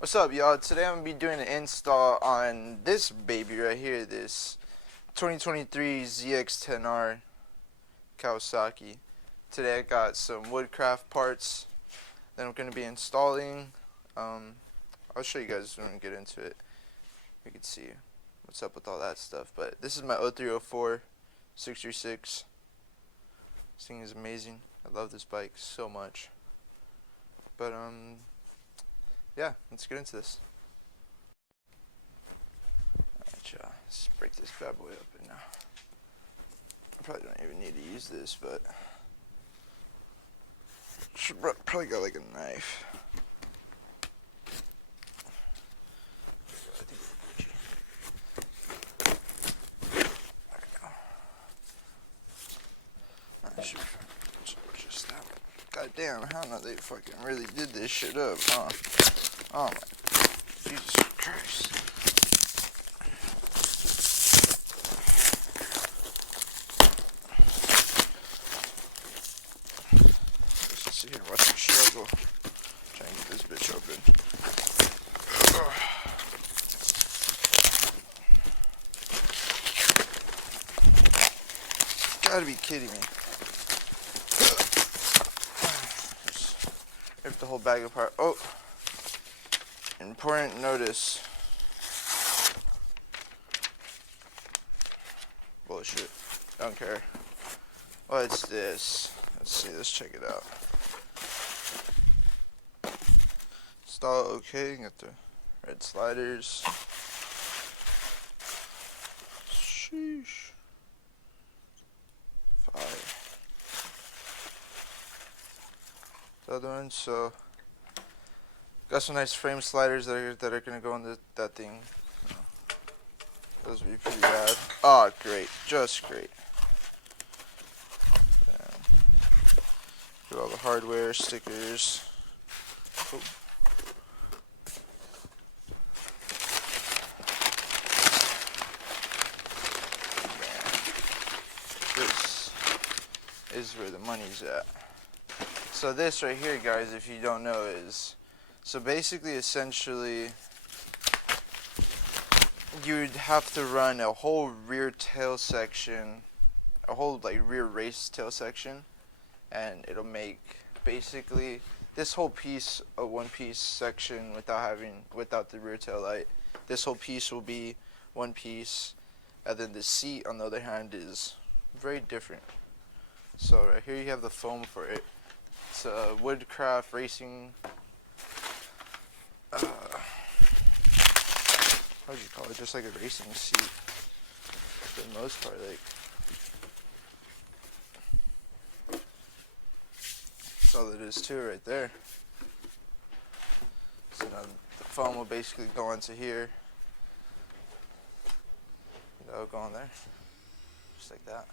What's up, y'all? Today I'm going to be doing an install on this baby right here, this 2023 zx10r Kawasaki. Today I got some Woodcraft parts that I'm going to be installing. I'll show you guys when we get into it. You can see what's up with all that stuff. But this is my 0304 636. This thing is amazing. I love this bike so much. But yeah, let's get into this. Alright, y'all, let's break this bad boy open now. I probably don't even need to use this, but should probably got like a knife. God damn, how not they fucking really did this shit up, huh? Oh my, Jesus Christ. Let's sit here and watch me struggle. Try and get this bitch open. Gotta be kidding me. Rip the whole bag apart. Oh, important notice. Bullshit. Don't care. What's this? Let's see. Let's check it out. Install okay. Got the red sliders. Sheesh. Fire. The other one, so got some nice frame sliders that are gonna go on that thing. Those would be pretty rad. Oh, great, just great. Got all the hardware, stickers. Oh. This is where the money's at. So this right here, guys, if you don't know, is so basically, essentially, you'd have to run a whole rear tail section, a whole like rear race tail section, and it'll make basically this whole piece a one-piece section without the rear tail light. This whole piece will be one piece, and then the seat, on the other hand, is very different. So right here you have the foam for it. It's a Woodcraft racing, what would you call it? Just like a racing seat, for the most part. Like, that's all it is to it right there. So now the foam will basically go onto here. That'll go on there, just like that.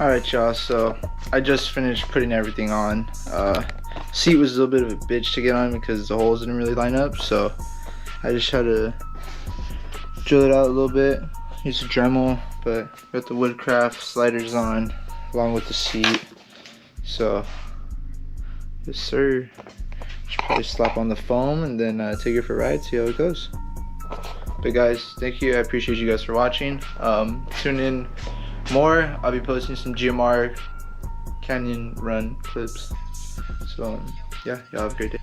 Alright, y'all, so I just finished putting everything on. Seat was a little bit of a bitch to get on because the holes didn't really line up, so I just had to drill it out a little bit, use a Dremel, but got the Woodcraft sliders on along with the seat. So yes sir, Should probably slap on the foam and then take it for a ride, see how it goes. But guys, thank you. I appreciate you guys for watching. Tune in more. I'll be posting some GMR canyon run clips. So yeah, y'all have a great day.